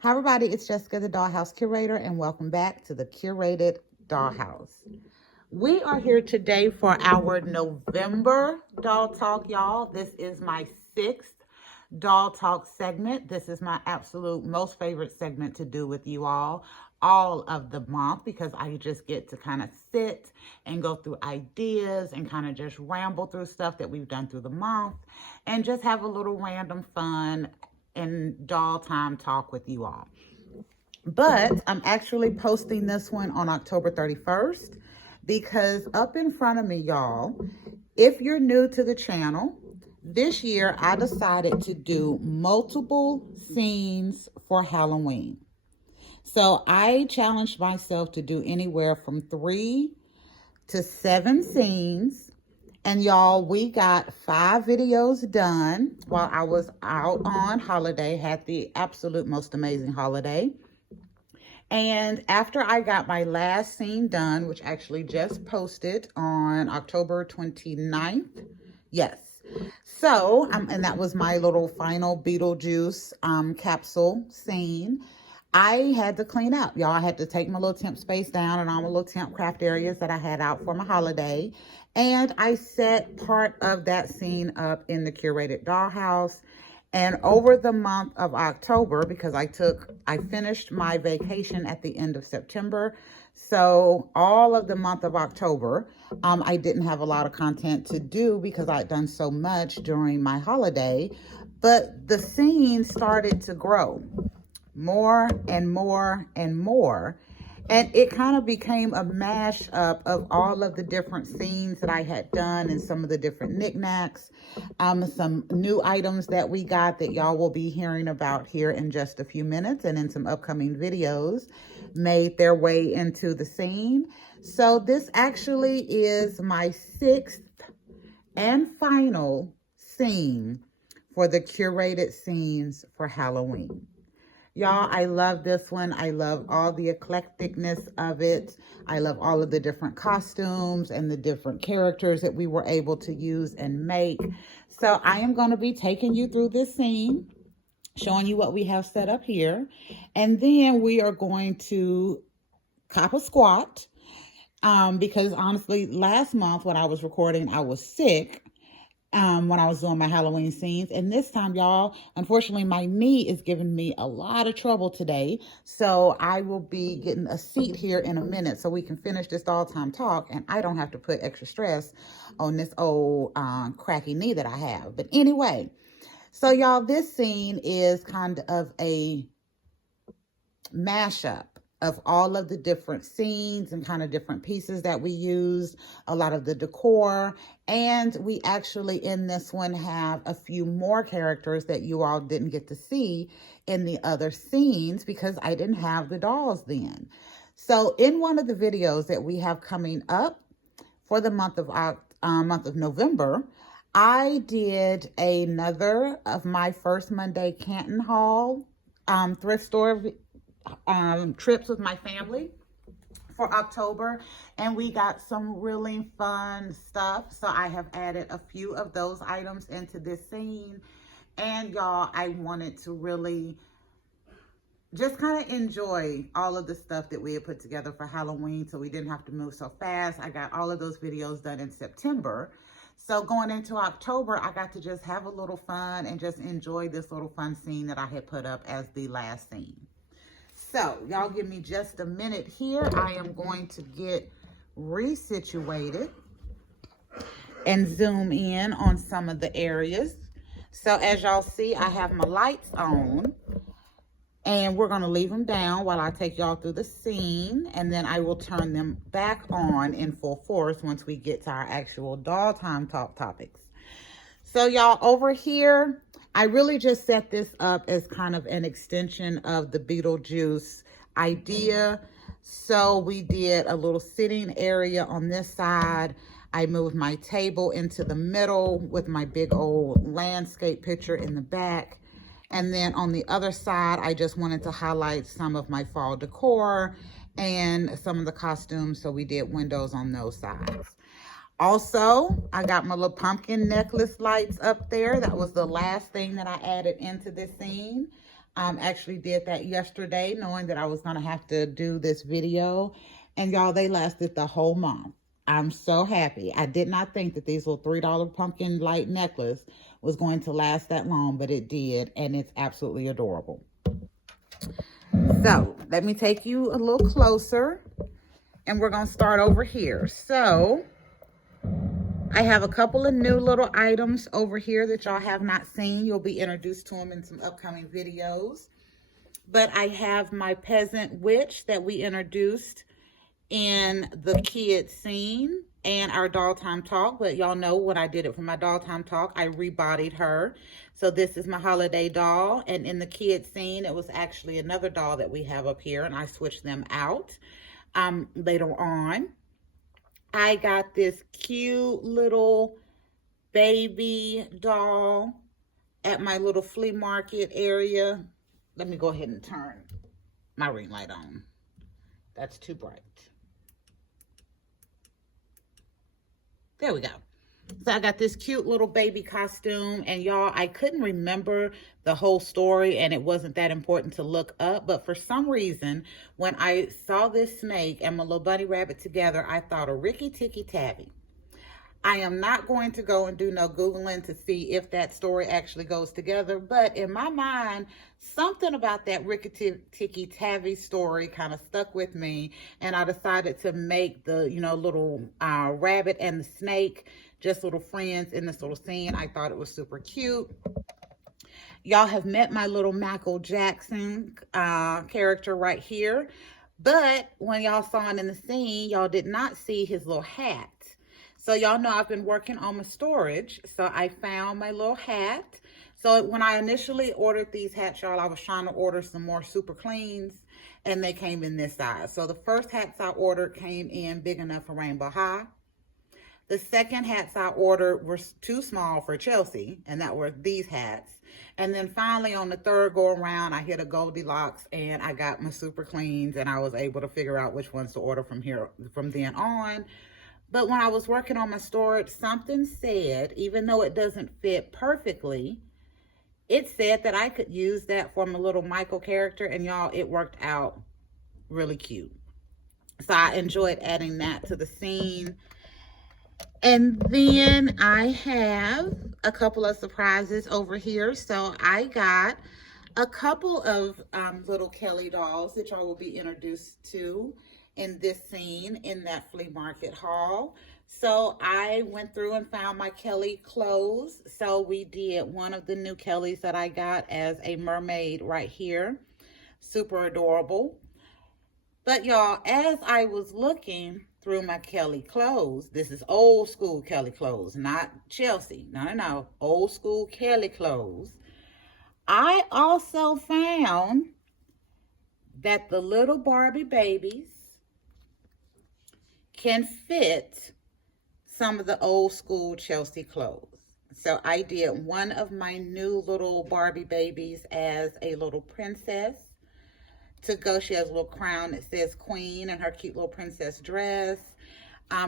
Hi everybody, it's Jessica, the Dollhouse Curator, and welcome back to the Curated Dollhouse. We are here today for our November Doll Talk, y'all. This is my sixth Doll Talk segment. This is my absolute most favorite segment to do with you all of the month, because I just get to kind of sit and go through ideas and kind of just ramble through stuff that we've done through the month and just have a little random fun and doll time talk with you all. But I'm actually posting this one on October 31st because up in front of me, y'all, if you're new to the channel, this year I decided to do multiple scenes for Halloween. So I challenged myself to do anywhere from 3 to 7 scenes. And y'all, we got 5 videos done while I was out on holiday, had the absolute most amazing holiday. And after I got my last scene done, which actually just posted on October 29th, yes. So, and that was my little final Beetlejuice capsule scene. I had to clean up, y'all. I had to take my little temp space down and all my little temp craft areas that I had out for my holiday. And I set part of that scene up in the Curated Dollhouse. And over the month of October, because I finished my vacation at the end of September. So all of the month of October, I didn't have a lot of content to do because I'd done so much during my holiday. But the scene started to grow more and more and more. And it kind of became a mashup of all of the different scenes that I had done and some of the different knickknacks. Some new items that we got that y'all will be hearing about here in just a few minutes and in some upcoming videos made their way into the scene. So this actually is my 6th and final scene for the curated scenes for Halloween. Y'all, I love this one. I love all the eclecticness of it. I love all of the different costumes and the different characters that we were able to use and make. So I am going to be taking you through this scene, showing you what we have set up here. And then we are going to cop a squat because honestly, last month when I was recording, I was sick. When I was doing my Halloween scenes. And this time, y'all, unfortunately, my knee is giving me a lot of trouble today. So I will be getting a seat here in a minute so we can finish this all time talk and I don't have to put extra stress on this old cracky knee that I have. But anyway, so y'all, this scene is kind of a mashup of all of the different scenes and kind of different pieces that we used, a lot of the decor, and we actually in this one have a few more characters that you all didn't get to see in the other scenes because I didn't have the dolls then. So in one of the videos that we have coming up for the month of November, I did another of my First Monday Canton haul thrift store trips with my family for October, and we got some really fun stuff. So I have added a few of those items into this scene, and y'all, I wanted to really just kind of enjoy all of the stuff that we had put together for Halloween so we didn't have to move so fast. I got all of those videos done in September. So going into October, I got to just have a little fun and just enjoy this little fun scene that I had put up as the last scene. So y'all give me just a minute here. I am going to get resituated and zoom in on some of the areas. So as y'all see, I have my lights on and we're going to leave them down while I take y'all through the scene, and then I will turn them back on in full force once we get to our actual doll time talk topics. So y'all, over here, I really just set this up as kind of an extension of the Beetlejuice idea. So we did a little sitting area on this side. I moved my table into the middle with my big old landscape picture in the back. And then on the other side, I just wanted to highlight some of my fall decor and some of the costumes. So we did windows on those sides. Also, I got my little pumpkin necklace lights up there. That was the last thing that I added into this scene. Actually did that yesterday, knowing that I was going to have to do this video. And y'all, they lasted the whole month. I'm so happy. I did not think that these little $3 pumpkin light necklace was going to last that long, but it did. And it's absolutely adorable. So let me take you a little closer. And we're going to start over here. So I have a couple of new little items over here that y'all have not seen. You'll be introduced to them in some upcoming videos. But I have my peasant witch that we introduced in the kids scene and our doll time talk. But y'all know when I did it for my doll time talk, I rebodied her. So this is my holiday doll. And in the kids scene, it was actually another doll that we have up here, and I switched them out later on. I got this cute little baby doll at my little flea market area. Let me go ahead and turn my ring light on. That's too bright. There we go. So I got this cute little baby costume, and y'all, I couldn't remember the whole story, and it wasn't that important to look up, but for some reason, when I saw this snake and my little bunny rabbit together, I thought of Ricky Tikki Tavi. I am not going to go and do no Googling to see if that story actually goes together, but in my mind, something about that Ricky Tikki Tavi story kind of stuck with me, and I decided to make the, little rabbit and the snake just little friends in this little scene. I thought it was super cute. Y'all have met my little Michael Jackson character right here, but when y'all saw him in the scene, y'all did not see his little hat. So y'all know I've been working on my storage, so I found my little hat. So when I initially ordered these hats, y'all, I was trying to order some more super cleans, and they came in this size. So the first hats I ordered came in big enough for Rainbow High. The second hats I ordered were too small for Chelsea, and that were these hats. And then finally on the third go around, I hit a Goldilocks, and I got my super cleans, and I was able to figure out which ones to order from then on. But when I was working on my storage, something said, even though it doesn't fit perfectly, it said that I could use that for my little Michael character, and y'all, it worked out really cute. So I enjoyed adding that to the scene. And then I have a couple of surprises over here. So I got a couple of little Kelly dolls that y'all will be introduced to in this scene in that flea market haul. So I went through and found my Kelly clothes. So we did one of the new Kellys that I got as a mermaid right here. Super adorable. But y'all, as I was looking through my Kelly clothes, this is old school Kelly clothes, not Chelsea. No. Old school Kelly clothes. I also found that the little Barbie babies can fit some of the old school Chelsea clothes. So I did one of my new little Barbie babies as a little princess to go. She has a little crown that says queen and her cute little princess dress.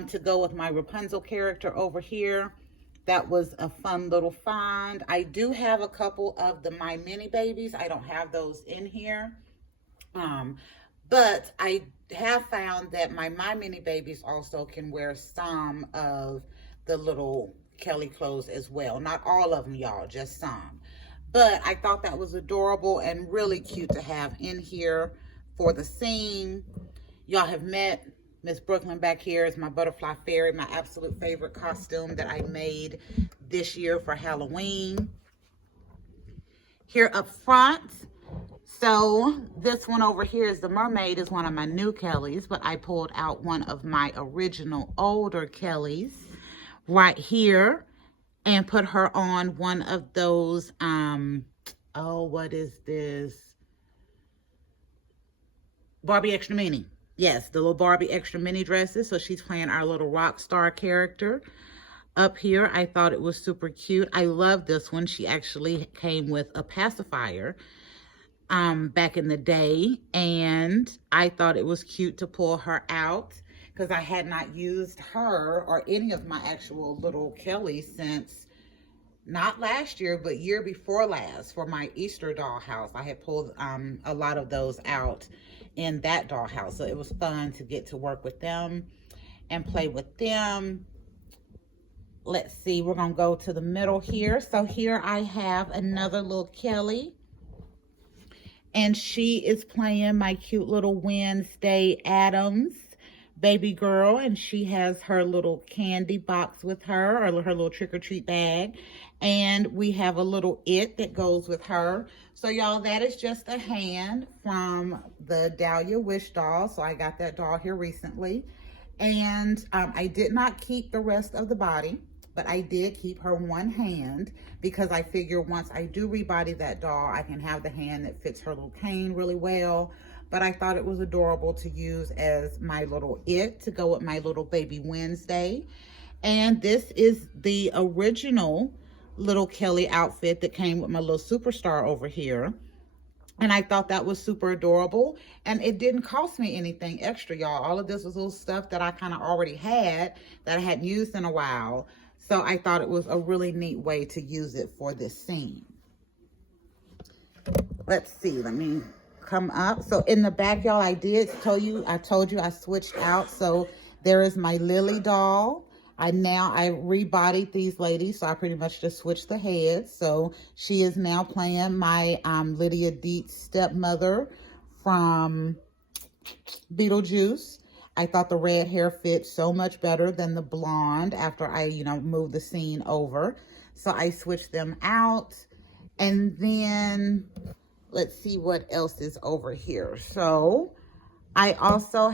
To go with my Rapunzel character over here. That was a fun little find. I do have a couple of the My Mini Babies. I don't have those in here. But I have found that my Mini Babies also can wear some of the little Kelly clothes as well. Not all of them, y'all, just some. But I thought that was adorable and really cute to have in here for the scene. Y'all have met Miss Brooklyn back here is my Butterfly Fairy, my absolute favorite costume that I made this year for Halloween. Here up front, so this one over here is the mermaid, is one of my new Kellys, but I pulled out one of my original older Kellys right here and put her on one of those, what is this? Barbie Extra Mini. Yes, the little Barbie Extra Mini dresses. So she's playing our little rock star character up here. I thought it was super cute. I love this one. She actually came with a pacifier back in the day. And I thought it was cute to pull her out because I had not used her or any of my actual little Kellys since not last year, but year before last for my Easter dollhouse. I had pulled a lot of those out in that dollhouse. So it was fun to get to work with them and play with them. Let's see, we're gonna go to the middle here. So here I have another little Kelly. And she is playing my cute little Wednesday Addams baby girl, and she has her little candy box with her, or her little trick-or-treat bag, and we have a little it that goes with her. So y'all, that is just a hand from the Dahlia Wish doll. So I got that doll here recently, and I did not keep the rest of the body, but I did keep her one hand because I figure once I do rebody that doll, I can have the hand that fits her little cane really well. But I thought it was adorable to use as my little it to go with my little baby Wednesday. And this is the original little Kelly outfit that came with my little superstar over here. And I thought that was super adorable. And it didn't cost me anything extra, y'all. All of this was little stuff that I kind of already had that I hadn't used in a while. So I thought it was a really neat way to use it for this scene. Let's see, let me come up. So in the back, y'all, I told you I switched out. So there is my Lily doll. I rebodied these ladies, so I pretty much just switched the heads. So she is now playing my Lydia Dietz stepmother from Beetlejuice. I thought the red hair fit so much better than the blonde after I, moved the scene over. So I switched them out. And then let's see what else is over here. So I also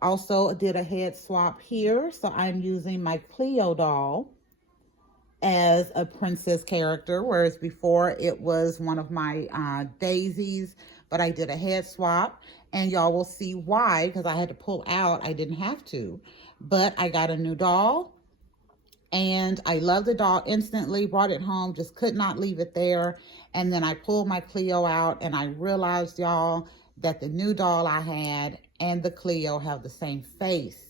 also did a head swap here. So I'm using my Cleo doll as a princess character, whereas before it was one of my daisies, but I did a head swap, and y'all will see why, because I had to pull out. I didn't have to, but I got a new doll. And I loved the doll instantly, brought it home, just could not leave it there. And then I pulled my Cleo out, and I realized, y'all, that the new doll I had and the Cleo have the same face.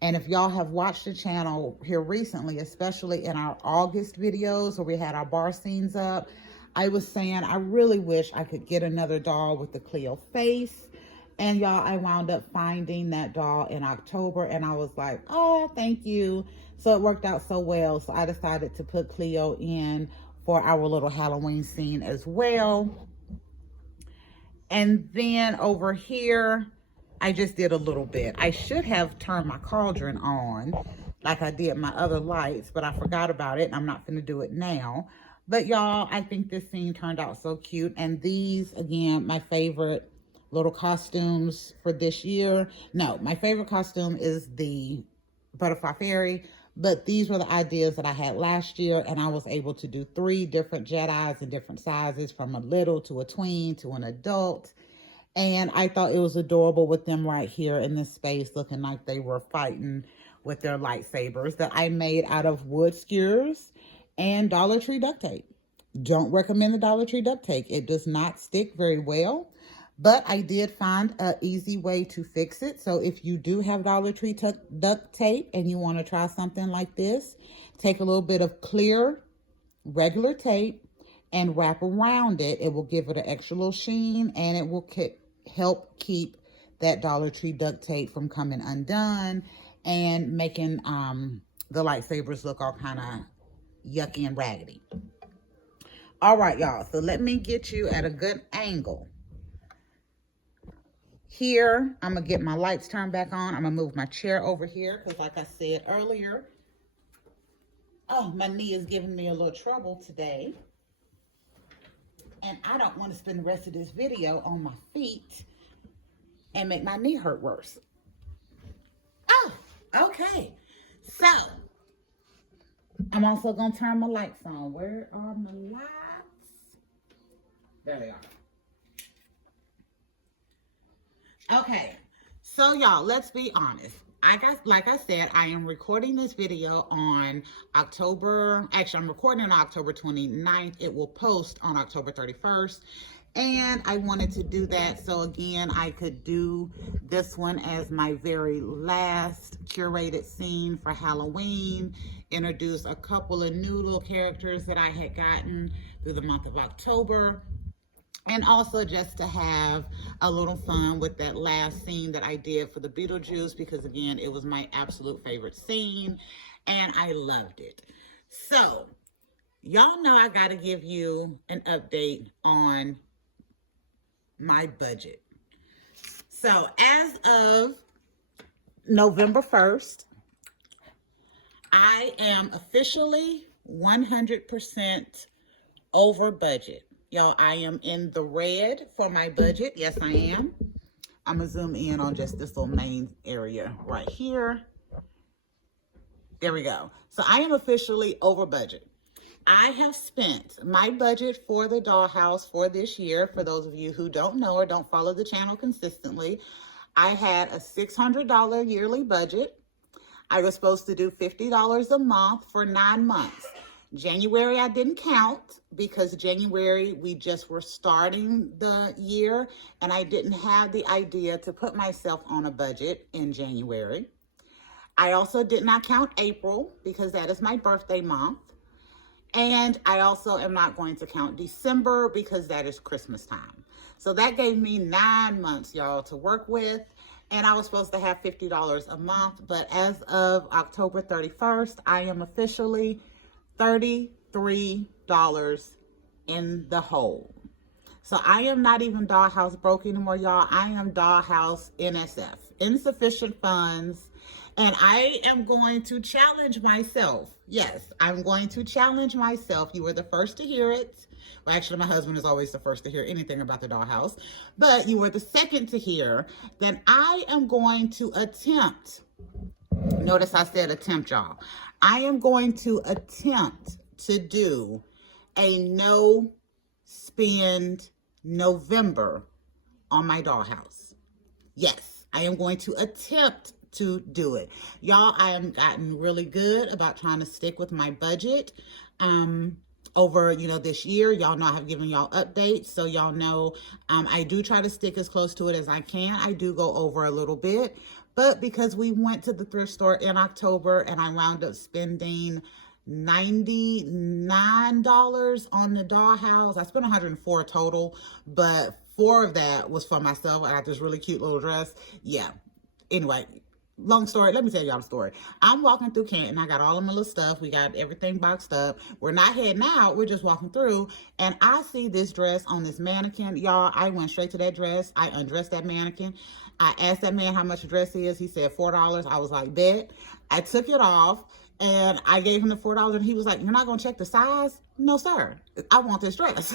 And if y'all have watched the channel here recently, especially in our August videos where we had our bar scenes up, I was saying I really wish I could get another doll with the Cleo face. And y'all, I wound up finding that doll in October, and I was like, oh, thank you. So it worked out so well. So I decided to put Cleo in for our little Halloween scene as well. And then over here, I just did a little bit. I should have turned my cauldron on like I did my other lights, but I forgot about it, and I'm not going to do it now. But y'all, I think this scene turned out so cute. And these, again, my favorite little costumes for this year. No, my favorite costume is the Butterfly Fairy, but these were the ideas that I had last year, and I was able to do 3 different Jedis in different sizes, from a little to a tween to an adult. And I thought it was adorable with them right here in this space, looking like they were fighting with their lightsabers, that I made out of wood skewers and Dollar Tree duct tape. Don't recommend the Dollar Tree duct tape. It does not stick very well. But I did find an easy way to fix it. So if you do have Dollar Tree duct tape and you want to try something like this, take a little bit of clear, regular tape and wrap around it. It will give it an extra little sheen, and it will help keep that Dollar Tree duct tape from coming undone and making the lightsabers look all kind of yucky and raggedy. All right, y'all. So let me get you at a good angle. Here, I'm going to get my lights turned back on. I'm going to move my chair over here because, like I said earlier, oh, my knee is giving me a little trouble today. And I don't want to spend the rest of this video on my feet and make my knee hurt worse. Oh, okay. So, I'm also going to turn my lights on. Where are my lights? There they are. Okay, so y'all, let's be honest. Like I said, I am recording this video on I'm recording on October 29th. It will post on October 31st. And I wanted to do that so again I could do this one as my very last curated scene for Halloween, introduce a couple of new little characters that I had gotten through the month of October, and also just to have a little fun with that last scene that I did for the Beetlejuice, because again, it was my absolute favorite scene and I loved it. So y'all know I got to give you an update on my budget. So as of November 1st, I am officially 100% over budget. Y'all, I am in the red for my budget. Yes, I am. I'm going to zoom in on just this little main area right here. There we go. So I am officially over budget. I have spent my budget for the Dollhouse for this year. For those of you who don't know or don't follow the channel consistently, I had a $600 yearly budget. I was supposed to do $50 a month for 9 months. January I didn't count because January we just were starting the year and I didn't have the idea to put myself on a budget in January. I also did not count April because that is my birthday month. And I also am not going to count December because that is Christmas time. So that gave me 9 months, y'all, to work with. And I was supposed to have $50 a month. But as of October 31st, I am officially $33 in the hole. So I am not even Dollhouse broke anymore, y'all. I am Dollhouse NSF, insufficient funds. And I am going to challenge myself. Yes, I'm going to challenge myself. You were the first to hear it. Well, actually, my husband is always the first to hear anything about the Dollhouse. But you were the second to hear that I am going to attempt. Notice I said attempt, y'all. I am going to attempt to do a no spend November on my Dollhouse. Yes, I am going to attempt to do it. Y'all, I am gotten really good about trying to stick with my budget over, this year. Y'all know I have given y'all updates, so y'all know I do try to stick as close to it as I can. I do go over a little bit, but because we went to the thrift store in October and I wound up spending $99 on the Dollhouse. I spent $104 total, but $4 of that was for myself. I got this really cute little dress. Yeah. Anyway, long story. Let me tell y'all the story. I'm walking through Canton. I got all of my little stuff. We got everything boxed up. We're not heading out. We're just walking through. And I see this dress on this mannequin. Y'all, I went straight to that dress. I undressed that mannequin. I asked that man how much the dress is. He said $4. I was like, bet. I took it off. And I gave him the $4 and he was like, you're not going to check the size? No, sir. I want this dress.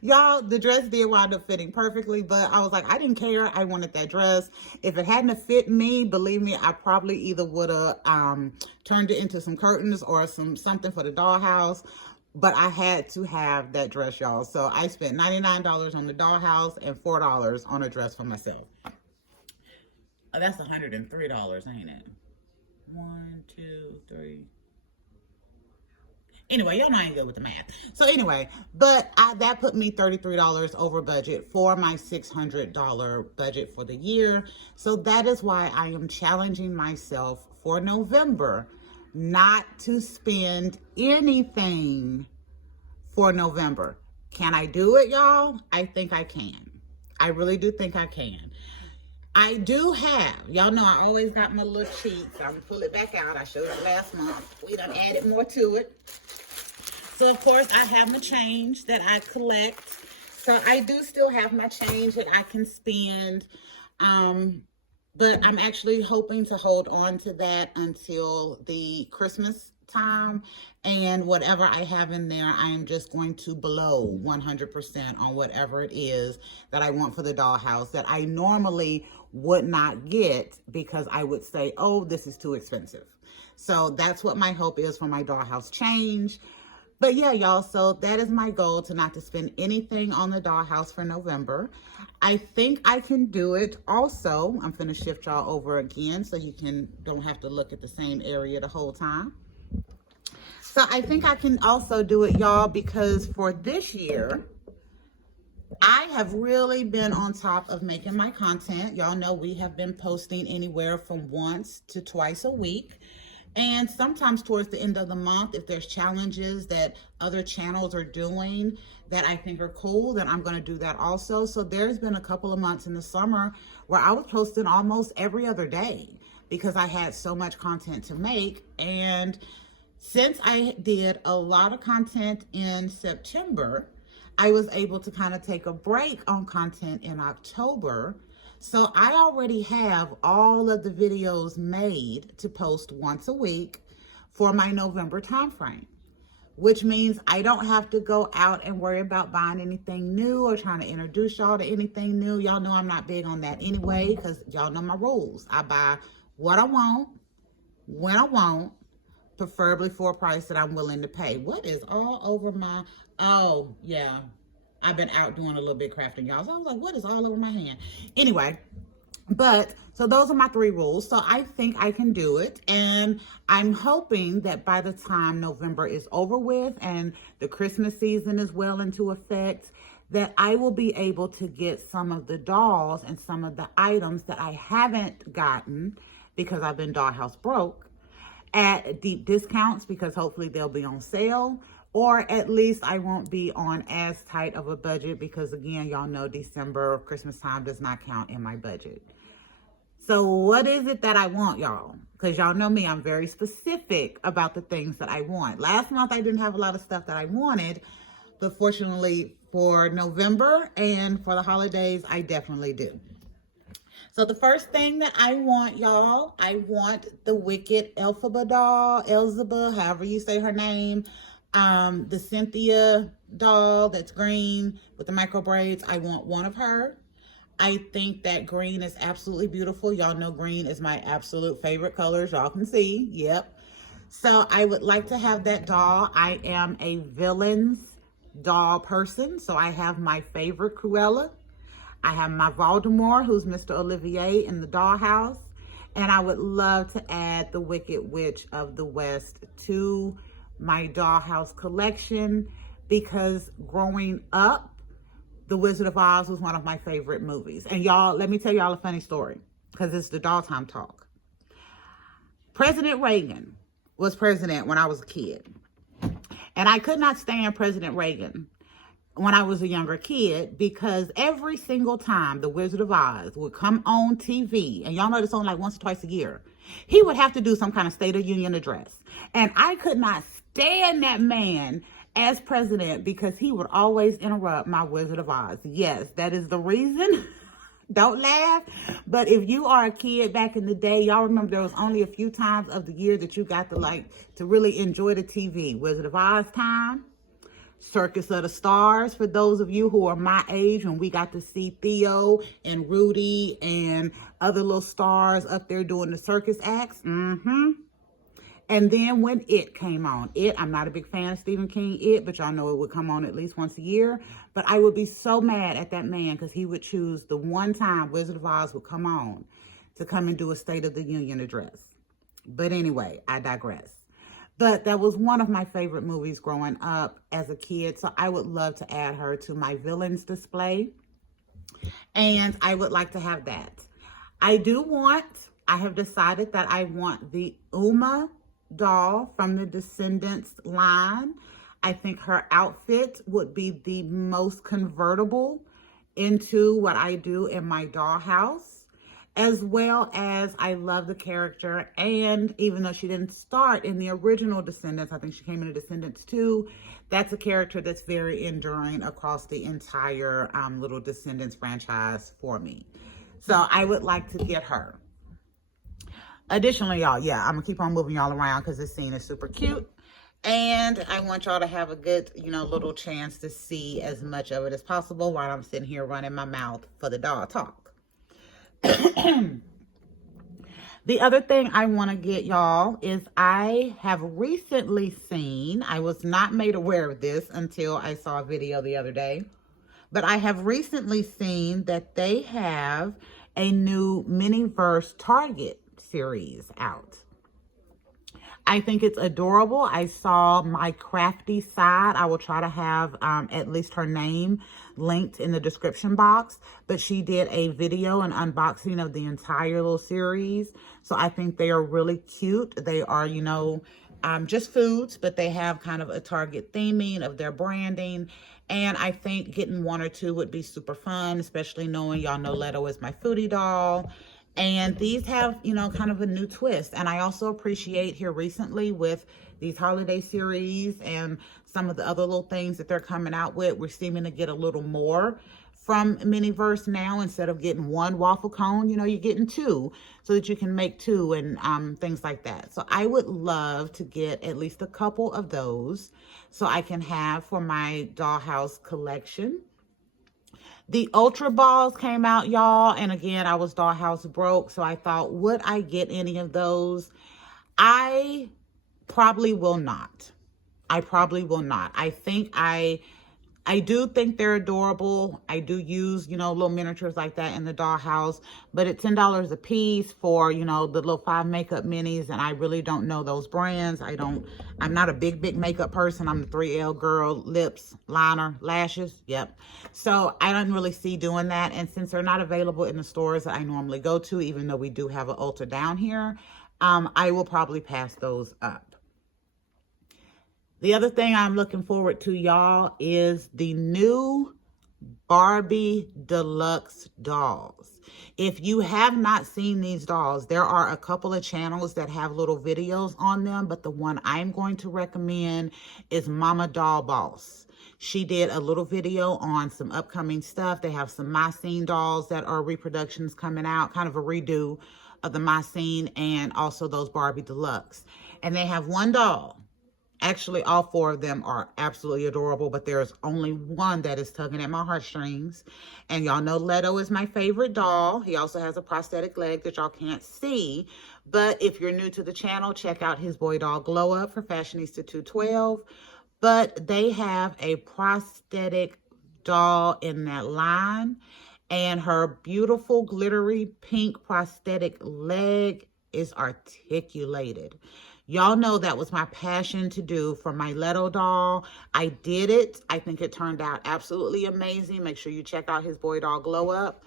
Y'all, the dress did wind up fitting perfectly, but I was like, I didn't care. I wanted that dress. If it hadn't have fit me, believe me, I probably either would have turned it into some curtains or something for the Dollhouse. But I had to have that dress, y'all. So I spent $99 on the Dollhouse and $4 on a dress for myself. Oh, that's $103, ain't it? 1, 2, 3. Anyway, y'all know I ain't good with the math. So anyway, but that put me $33 over budget for my $600 budget for the year. So that is why I am challenging myself for November not to spend anything for November. Can I do it, y'all? I think I can. I really do think I can. I do have, y'all know I always got my little cheats. I'm gonna pull it back out. I showed it last month. We done added more to it. So of course I have my change that I collect. So I do still have my change that I can spend. But I'm actually hoping to hold on to that until the Christmas time. And whatever I have in there, I am just going to blow 100% on whatever it is that I want for the Dollhouse that I normally would not get because I would say, oh, this is too expensive. So that's what my hope is for my Dollhouse change. But yeah, y'all, so that is my goal, to not to spend anything on the Dollhouse for November. I think I can do it. Also, I'm finna shift y'all over again so you don't have to look at the same area the whole time. So I think I can also do it, y'all, because for this year, I have really been on top of making my content. Y'all know we have been posting anywhere from once to twice a week. And sometimes towards the end of the month, if there's challenges that other channels are doing that I think are cool, then I'm going to do that also. So there's been a couple of months in the summer where I was posting almost every other day because I had so much content to make. And since I did a lot of content in September, I was able to kind of take a break on content in October. So I already have all of the videos made to post once a week for my November timeframe, which means I don't have to go out and worry about buying anything new or trying to introduce y'all to anything new. Y'all know I'm not big on that anyway, because y'all know my rules. I buy what I want, when I want, preferably for a price that I'm willing to pay. What is all over my, oh yeah, I've been out doing a little bit crafting, y'all. So I was like, what is all over my hand? Anyway, but so those are my 3 rules. So I think I can do it. And I'm hoping that by the time November is over with and the Christmas season is well into effect, that I will be able to get some of the dolls and some of the items that I haven't gotten because I've been Dollhouse broke at deep discounts, because hopefully they'll be on sale, or at least I won't be on as tight of a budget because, again, y'all know December, Christmas time does not count in my budget. So what is it that I want, y'all? Because y'all know me, I'm very specific about the things that I want. Last month I didn't have a lot of stuff that I wanted, but fortunately for November and for the holidays, I definitely do. So the first thing that I want, y'all, I want the Wicked Elphaba doll, Elzaba, however you say her name. The Cynthia doll that's green with the micro braids. I want one of her. I think that green is absolutely beautiful. Y'all know green is my absolute favorite color, as y'all can see. Yep. So I would like to have that doll. I am a villains doll person, so I have my favorite Cruella. I have my Voldemort, who's Mr. Olivier in the Dollhouse. And I would love to add the Wicked Witch of the West to my Dollhouse collection, because growing up, The Wizard of Oz was one of my favorite movies. And y'all, let me tell y'all a funny story, because it's the doll time talk. President Reagan was president when I was a kid. And I could not stand President Reagan when I was a younger kid, because every single time The Wizard of Oz would come on TV, and y'all know it's on like once or twice a year, he would have to do some kind of State of Union address. And I could not stand that man as president because he would always interrupt my Wizard of Oz. Yes, that is the reason. Don't laugh. But if you are a kid back in the day, y'all remember there was only a few times of the year that you got to really enjoy the TV. Wizard of Oz time. Circus of the Stars, for those of you who are my age, when we got to see Theo and Rudy and other little stars up there doing the circus acts. And then when It came on. I'm not a big fan of Stephen King, but y'all know it would come on at least once a year. But I would be so mad at that man because he would choose the one time Wizard of Oz would come on to come and do a State of the Union address. But anyway, I digress. But that was one of my favorite movies growing up as a kid. So I would love to add her to my villains display. And I would like to have that. I have decided that I want the Uma doll from the Descendants line. I think her outfit would be the most convertible into what I do in my dollhouse. As well as I love the character, and even though she didn't start in the original Descendants, I think she came in Descendants 2, that's a character that's very enduring across the entire little Descendants franchise for me. So I would like to get her. Additionally, y'all, yeah, I'm going to keep on moving y'all around because this scene is super cute. And I want y'all to have a good, little chance to see as much of it as possible while I'm sitting here running my mouth for the doll talk. The other thing I want to get y'all is I have recently seen, I was not made aware of this until I saw a video the other day, but I have recently seen that they have a new MiniVerse Target series out. I think it's adorable. I saw my crafty side. I will try to have at least her name linked in the description box. But she did a video, an unboxing of the entire little series. So I think they are really cute. They are, you know, just foods, but they have kind of a Target theming of their branding. And I think getting one or two would be super fun, especially knowing y'all know Leto is my foodie doll. And these have, you know, kind of a new twist. And I also appreciate here recently with these holiday series and some of the other little things that they're coming out with, we're seeming to get a little more from MiniVerse now. Instead of getting one waffle cone, you know, you're getting two so that you can make two and things like that. So I would love to get at least a couple of those so I can have for my Dollhouse collection. The Ultra Balls came out, y'all. And again, I was Dollhouse broke. So I thought, would I get any of those? I probably will not. I probably will not. I do think they're adorable. I do use, you know, little miniatures like that in the Dollhouse. But at $10 a piece for, you know, the little 5 makeup minis. And I really don't know those brands. I'm not a big makeup person. I'm the 3L girl, lips, liner, lashes. Yep. So I don't really see doing that. And since they're not available in the stores that I normally go to, even though we do have an Ulta down here, I will probably pass those up. The other thing I'm looking forward to, y'all, is the new Barbie Deluxe dolls. If you have not seen these dolls, there are a couple of channels that have little videos on them, but the one I'm going to recommend is Mama Doll Boss. She did a little video on some upcoming stuff. They have some My Scene dolls that are reproductions coming out, kind of a redo of the My Scene and also those Barbie Deluxe. And they have one doll. Actually, all 4 of them are absolutely adorable, but there's only one that is tugging at my heartstrings. And y'all know Leto is my favorite doll. He also has a prosthetic leg that y'all can't see. But if you're new to the channel, check out his boy doll Glow Up for Fashionista 212. But they have a prosthetic doll in that line. And her beautiful glittery pink prosthetic leg is articulated. Y'all know that was my passion to do for my Leto doll. I did it. I think it turned out absolutely amazing. Make sure you check out his boy doll Glow Up.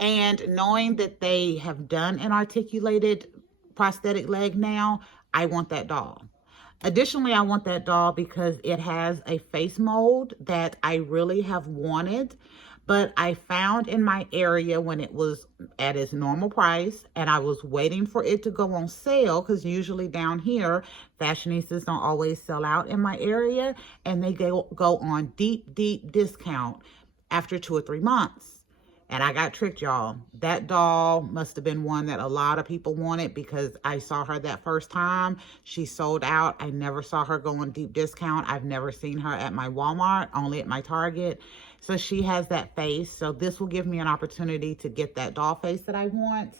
And knowing that they have done an articulated prosthetic leg now, I want that doll. Additionally, I want that doll because it has a face mold that I really have wanted. But I found in my area when it was at its normal price, and I was waiting for it to go on sale, because usually down here, fashionistas don't always sell out in my area, and they go on deep discount after 2 or 3 months. And I got tricked, y'all. That doll must have been one that a lot of people wanted, because I saw her that first time. She sold out. I never saw her go on deep discount. I've never seen her at my Walmart, only at my Target. So she has that face. So this will give me an opportunity to get that doll face that I want,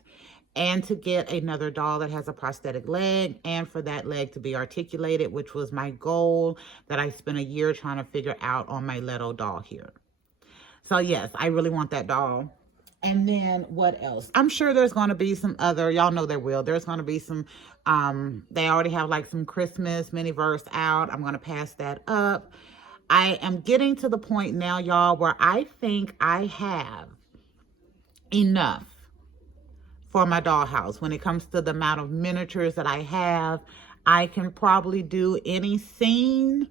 and to get another doll that has a prosthetic leg, and for that leg to be articulated, which was my goal that I spent a year trying to figure out on my Leto doll here. So yes, I really want that doll. And then what else? I'm sure there's going to be some other, y'all know there will. There's going to be some, they already have like some Christmas MiniVerse out. I'm going to pass that up. I am getting to the point now, y'all, where I think I have enough for my Dollhouse. When it comes to the amount of miniatures that I have, I can probably do any scene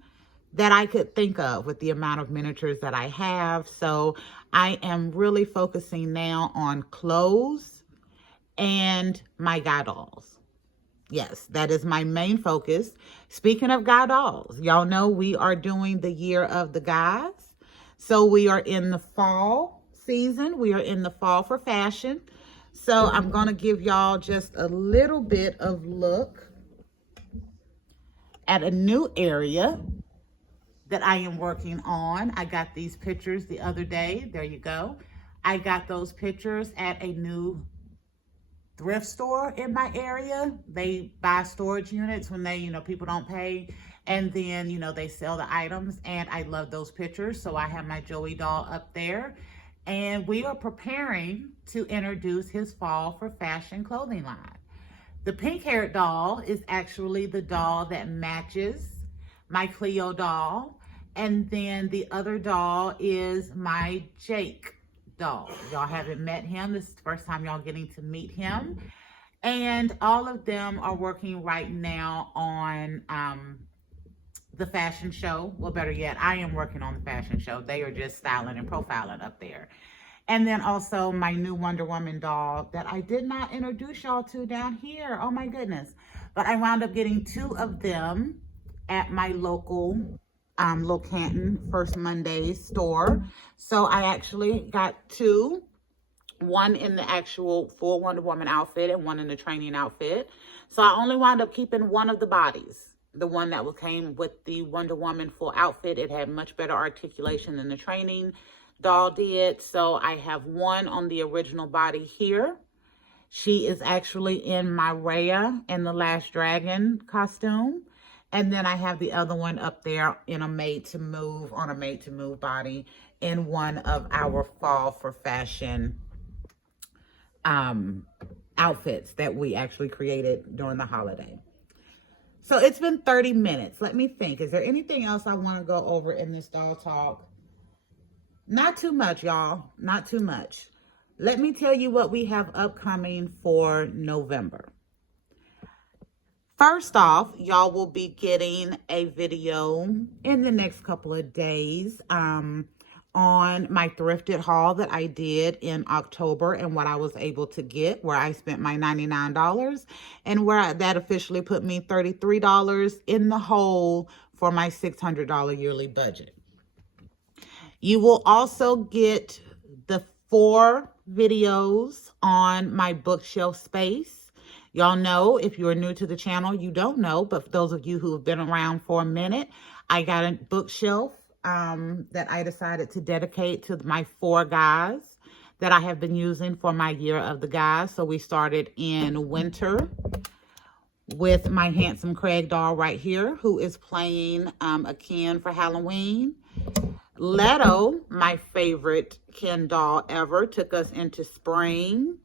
that I could think of with the amount of miniatures that I have. So I am really focusing now on clothes and my guy dolls. Yes, that is my main focus. Speaking of guy dolls, y'all know we are doing the year of the guys. So we are in the fall season. We are in the fall for fashion. So I'm going to give y'all just a little bit of look at a new area that I am working on. I got these pictures the other day. There you go. I got those pictures at a new thrift store in my area. They buy storage units when they, people don't pay. And then, they sell the items. And I love those pictures. So I have my Joey doll up there. And we are preparing to introduce his fall for fashion clothing line. The pink-haired doll is actually the doll that matches my Cleo doll. And then the other doll is my Jake doll. Y'all haven't met him. This is the first time y'all getting to meet him. And all of them are working right now on the fashion show. Well, better yet, I am working on the fashion show. They are just styling and profiling up there. And then also my new Wonder Woman doll that I did not introduce y'all to down here. Oh my goodness. But I wound up getting 2 of them at my local Little Canton First Mondays store. So I actually got 2. One in the actual full Wonder Woman outfit and one in the training outfit. So I only wound up keeping one of the bodies. The one that came with the Wonder Woman full outfit. It had much better articulation than the training doll did. So I have one on the original body here. She is actually in my Raya and the Last Dragon costume. And then I have the other one up there in a made-to-move, on a made-to-move body in one of our fall for fashion outfits that we actually created during the holiday. So it's been 30 minutes. Let me think. Is there anything else I want to go over in this doll talk? Not too much, y'all. Not too much. Let me tell you what we have upcoming for November. First off, y'all will be getting a video in the next couple of days on my thrifted haul that I did in October and what I was able to get, where I spent my $99 and where that officially put me $33 in the hole for my $600 yearly budget. You will also get the 4 videos on my bookshelf space. Y'all know, if you're new to the channel, you don't know, but for those of you who have been around for a minute, I got a bookshelf that I decided to dedicate to my 4 guys that I have been using for my year of the guys. So we started in winter with my handsome Craig doll right here, who is playing a Ken for Halloween. Leto, my favorite Ken doll ever, took us into spring.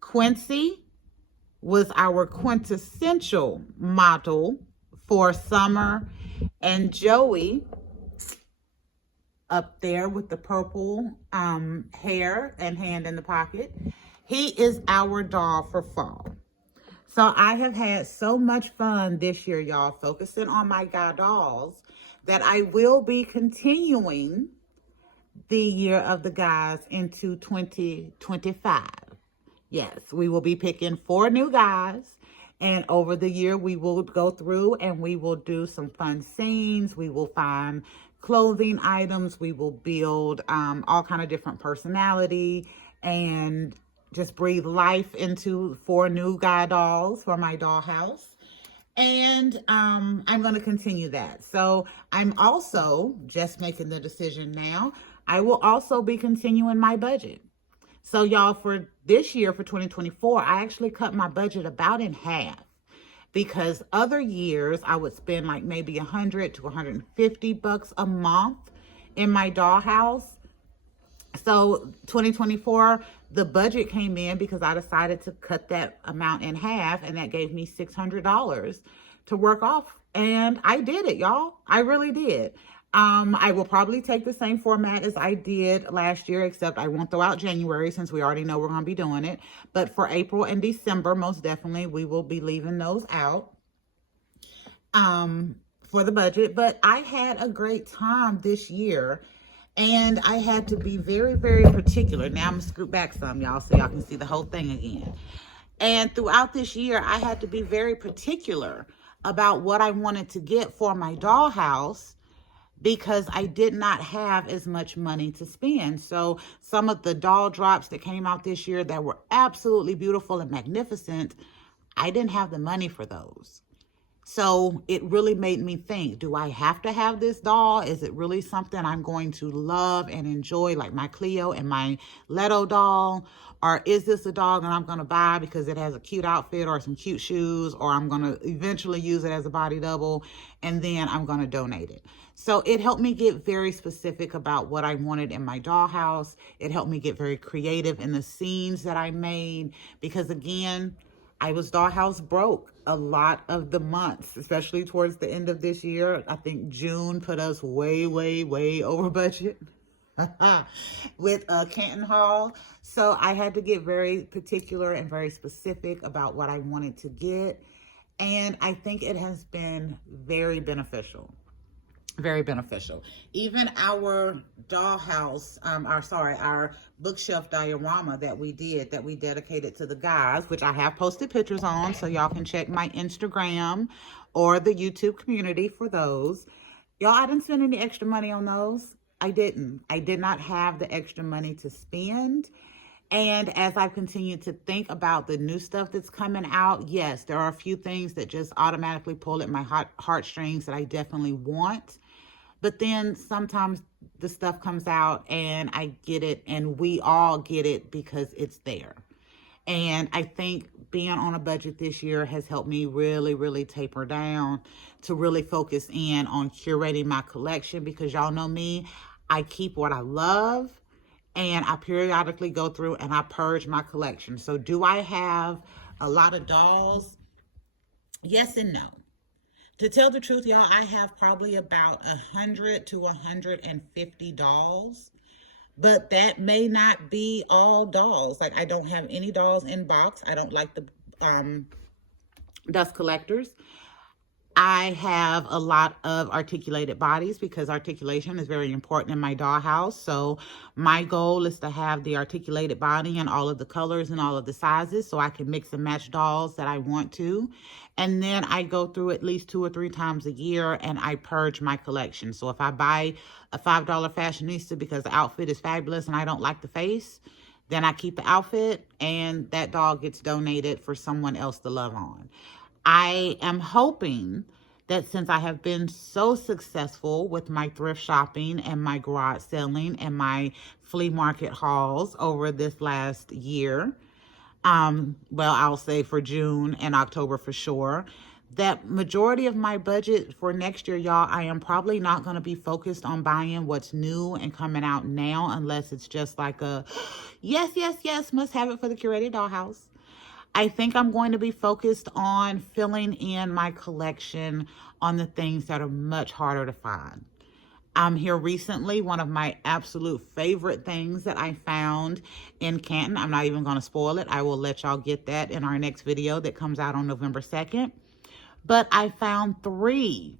Quincy was our quintessential model for summer. And Joey, up there with the purple hair and hand in the pocket, he is our doll for fall. So I have had so much fun this year, y'all, focusing on my guy dolls, that I will be continuing the year of the guys into 2025. Yes, we will be picking 4 new guys. And over the year, we will go through and we will do some fun scenes. We will find clothing items. We will build all kind of different personality and just breathe life into 4 new guy dolls for my dollhouse. And I'm going to continue that. So I'm also just making the decision now. I will also be continuing my budget. So y'all, for this year, for 2024, I actually cut my budget about in half, because other years I would spend like maybe $100 to $150 a month in my dollhouse. So 2024, the budget came in because I decided to cut that amount in half, and that gave me $600 to work off. And I did it, y'all. I really did. I will probably take the same format as I did last year, except I won't throw out January since we already know we're going to be doing it. But for April and December, most definitely, we will be leaving those out for the budget. But I had a great time this year, and I had to be very, very particular. Now I'm going to scoot back some, y'all, so y'all can see the whole thing again. And throughout this year, I had to be very particular about what I wanted to get for my dollhouse, because I did not have as much money to spend. So some of the doll drops that came out this year that were absolutely beautiful and magnificent, I didn't have the money for those. So it really made me think, do I have to have this doll? Is it really something I'm going to love and enjoy, like my Cleo and my Leto doll? Or is this a doll that I'm going to buy because it has a cute outfit or some cute shoes, or I'm going to eventually use it as a body double and then I'm going to donate it? So it helped me get very specific about what I wanted in my dollhouse. It helped me get very creative in the scenes that I made, because again, I was Dollhouse broke a lot of the months, especially towards the end of this year. I think June put us way, way, way over budget with Canton Hall. So I had to get very particular and very specific about what I wanted to get. And I think it has been very beneficial. Very beneficial. Even our dollhouse, our bookshelf diorama that we dedicated to the guys, which I have posted pictures on, so y'all can check my Instagram or the YouTube community for those. Y'all, I didn't spend any extra money on those. I didn't. I did not have the extra money to spend. And as I've continued to think about the new stuff that's coming out, yes, there are a few things that just automatically pull at my heartstrings that I definitely want. But then sometimes the stuff comes out and I get it, and we all get it because it's there. And I think being on a budget this year has helped me really, really taper down to really focus in on curating my collection, because y'all know me, I keep what I love, and I periodically go through and I purge my collection. So do I have a lot of dolls? Yes and no. To tell the truth, y'all, I have probably about 100 to 150 dolls, but that may not be all dolls. Like, I don't have any dolls in box. I don't like the dust collectors. I have a lot of articulated bodies because articulation is very important in my dollhouse. So my goal is to have the articulated body in all of the colors and all of the sizes, so I can mix and match dolls that I want to. And then I go through at least 2 or 3 times a year and I purge my collection. So if I buy a $5 fashionista because the outfit is fabulous and I don't like the face, then I keep the outfit and that doll gets donated for someone else to love on. I am hoping that since I have been so successful with my thrift shopping and my garage selling and my flea market hauls over this last year, well, I'll say for June and October for sure, that majority of my budget for next year, y'all, I am probably not going to be focused on buying what's new and coming out now, unless it's just like a yes, yes, yes, must have it for the curated dollhouse. I think I'm going to be focused on filling in my collection on the things that are much harder to find. Here recently, one of my absolute favorite things that I found in Canton, I'm not even going to spoil it. I will let y'all get that in our next video that comes out on November 2nd. But I found 3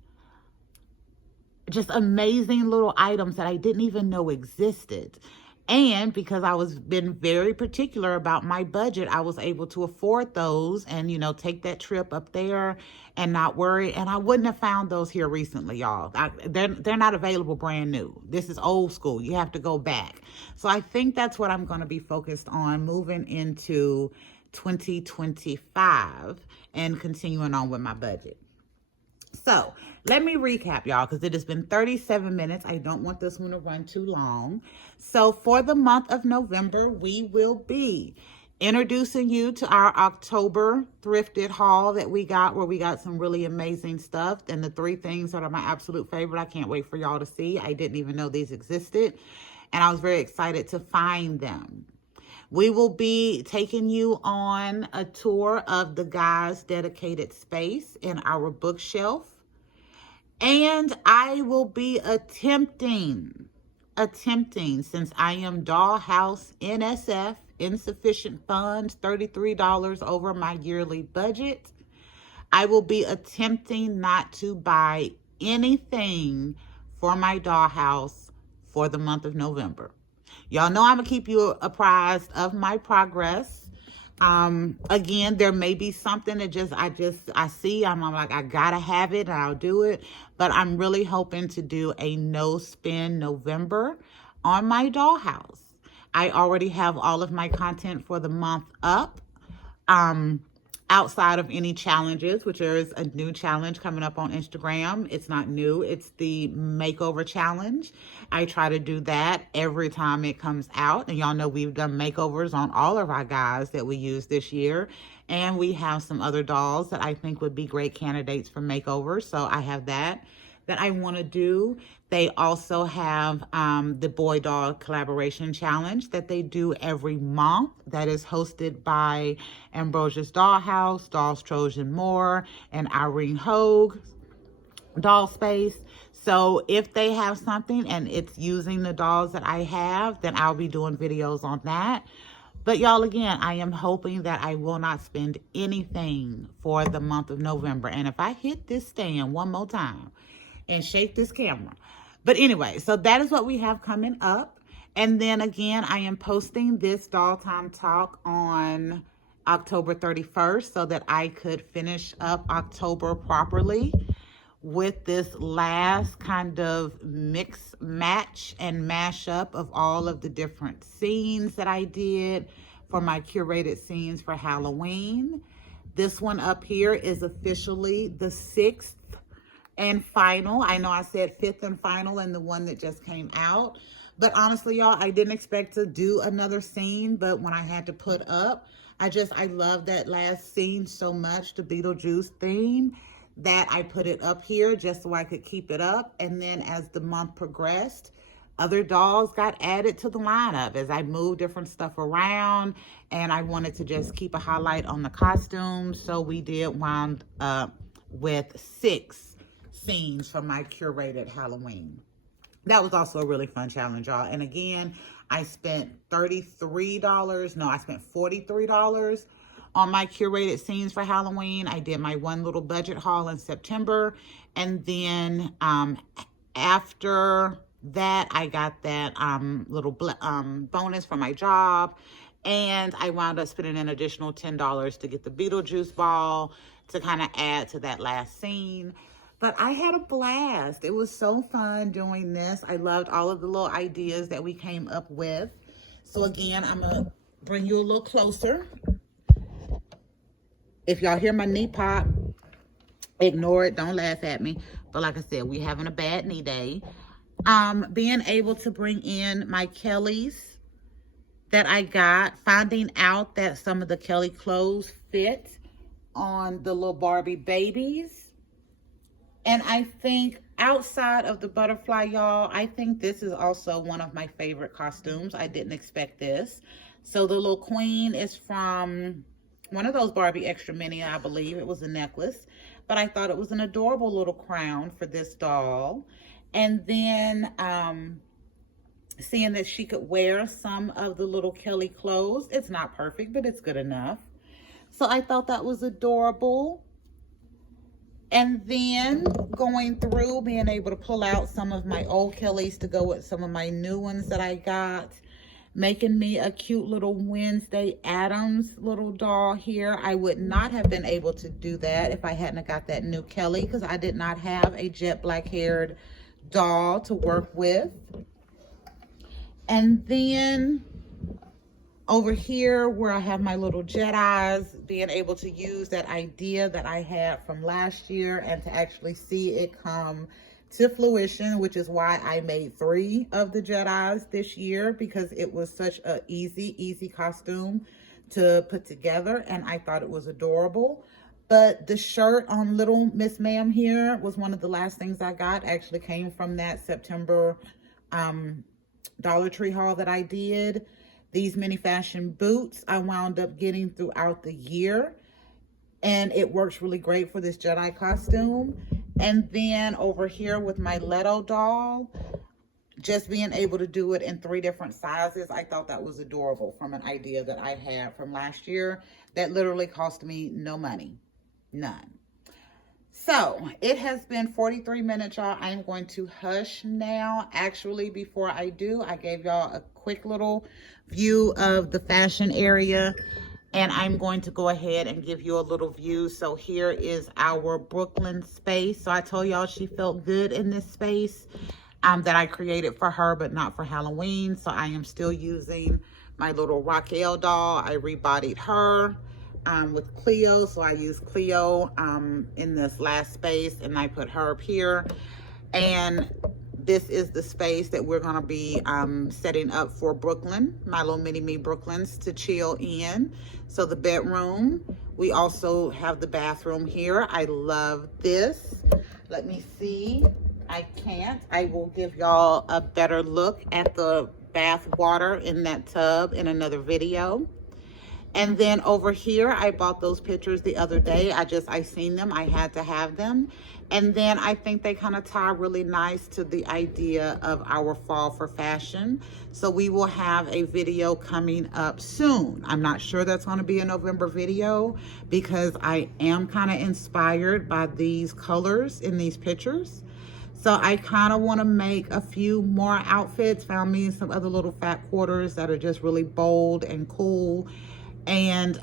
just amazing little items that I didn't even know existed. And because I was been very particular about my budget, I was able to afford those and, you know, take that trip up there and not worry. And I wouldn't have found those here recently, y'all. They're not available brand new. This is old school. You have to go back. So I think that's what I'm going to be focused on moving into 2025 and continuing on with my budget. So let me recap, y'all, because it has been 37 minutes. I don't want this one to run too long. So for the month of November, we will be introducing you to our October thrifted haul that we got, where we got some really amazing stuff. And the 3 things that are my absolute favorite, I can't wait for y'all to see. I didn't even know these existed, and I was very excited to find them. We will be taking you on a tour of the guys' dedicated space in our bookshelf. And I will be attempting, since I am Dollhouse NSF, insufficient funds, $33 over my yearly budget, I will be attempting not to buy anything for my dollhouse for the month of November. Y'all know I'm gonna keep you apprised of my progress. Again, there may be something that I see, I'm like, I gotta have it and I'll do it. But I'm really hoping to do a no spend November on my dollhouse. I already have all of my content for the month up. Outside of any challenges, which there is a new challenge coming up on Instagram. It's not new, it's the makeover challenge. I try to do that every time it comes out. And y'all know we've done makeovers on all of our guys that we use this year. And we have some other dolls that I think would be great candidates for makeovers. So I have that. that I want to do. They also have the Boy Doll Collaboration Challenge that they do every month that is hosted by Ambrosia's Dollhouse, Dolls Trojan Moore, and Irene Hogue Doll Space. So if they have something and it's using the dolls that I have, then I'll be doing videos on that. But y'all, again, I am hoping that I will not spend anything for the month of November. And if I hit this stand one more time and shake this camera. But anyway, so that is what we have coming up. And then again, I am posting this Doll Time Talk on October 31st so that I could finish up October properly with this last kind of mix, match, and mashup of all of the different scenes that I did for my curated scenes for Halloween. This one up here is officially the 6th and final. I know I said 5th and final in the one that just came out. But honestly, y'all, I didn't expect to do another scene. But when I had to put up, I love that last scene so much, the Beetlejuice theme, that I put it up here just so I could keep it up. And then as the month progressed, other dolls got added to the lineup as I moved different stuff around, and I wanted to just keep a highlight on the costumes. So we did wound up with 6 scenes from my curated Halloween. That was also a really fun challenge, y'all. And again, I spent $33. No, I spent $43 on my curated scenes for Halloween. I did my one little budget haul in September. And then after that, I got that little bonus for my job. And I wound up spending an additional $10 to get the Beetlejuice ball to kind of add to that last scene. But I had a blast. It was so fun doing this. I loved all of the little ideas that we came up with. So again, I'm going to bring you a little closer. If y'all hear my knee pop, ignore it. Don't laugh at me. But like I said, we having a bad knee day. Being able to bring in my Kellys that I got, finding out that some of the Kelly clothes fit on the little Barbie babies. And I think outside of the butterfly, y'all, I think this is also one of my favorite costumes. I didn't expect this. So the little queen is from one of those Barbie Extra Mini, I believe. It was a necklace. But I thought it was an adorable little crown for this doll. And then seeing that she could wear some of the little Kelly clothes. It's not perfect, but it's good enough. So I thought that was adorable. And then going through, being able to pull out some of my old Kellys to go with some of my new ones that I got. Making me a cute little Wednesday Addams little doll here. I would not have been able to do that if I hadn't got that new Kelly, because I did not have a jet black haired doll to work with. And then over here where I have my little Jedis, being able to use that idea that I had from last year and to actually see it come to fruition, which is why I made 3 of the Jedis this year, because it was such a easy costume to put together, and I thought it was adorable. But the shirt on Little Miss Ma'am here was one of the last things I got. Actually came from that September Dollar Tree haul that I did. These mini fashion boots I wound up getting throughout the year, and it works really great for this Jedi costume. And then over here with my Leto doll, just being able to do it in 3 different sizes, I thought that was adorable from an idea that I had from last year that literally cost me no money, none. So it has been 43 minutes, y'all. I'm going to hush now. Actually, before I do, I gave y'all a quick little view of the fashion area, and I'm going to go ahead and give you a little view. So here is our Brooklyn space. So I told y'all she felt good in this space that I created for her, but not for Halloween. So I am still using my little Raquel doll. I rebodied her with Cleo. So I used Cleo in this last space, and I put her up here. And this is the space that we're going to be setting up for Brooklyn, my little mini me Brooklyns to chill in. So the bedroom, we also have the bathroom here. I love this. Let me see. I can't. I will give y'all a better look at the bath water in that tub in another video. And then over here, I bought those pictures the other day. I seen them, I had to have them. And then I think they kind of tie really nice to the idea of our fall for fashion. So we will have a video coming up soon. I'm not sure that's going to be a November video because I am kind of inspired by these colors in these pictures. So I kind of want to make a few more outfits. Found me some other little fat quarters that are just really bold and cool. And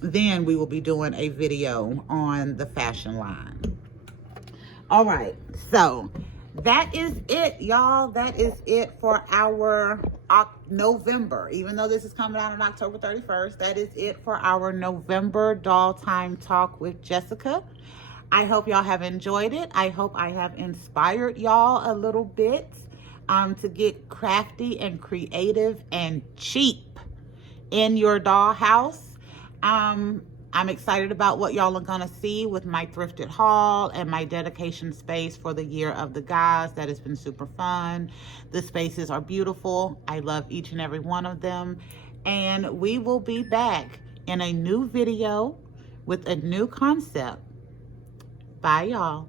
then we will be doing a video on the fashion line. All right, so that is it, y'all. That is it for our November. Even though this is coming out on October 31st, that is it for our November Doll Time Talk with Jessica. I hope y'all have enjoyed it. I hope I have inspired y'all a little bit to get crafty and creative and cheap in your dollhouse. I'm excited about what y'all are gonna see with my thrifted haul and my dedication space for the Year of the Guys. That has been super fun. The spaces are beautiful. I love each and every one of them. And we will be back in a new video with a new concept. Bye, y'all.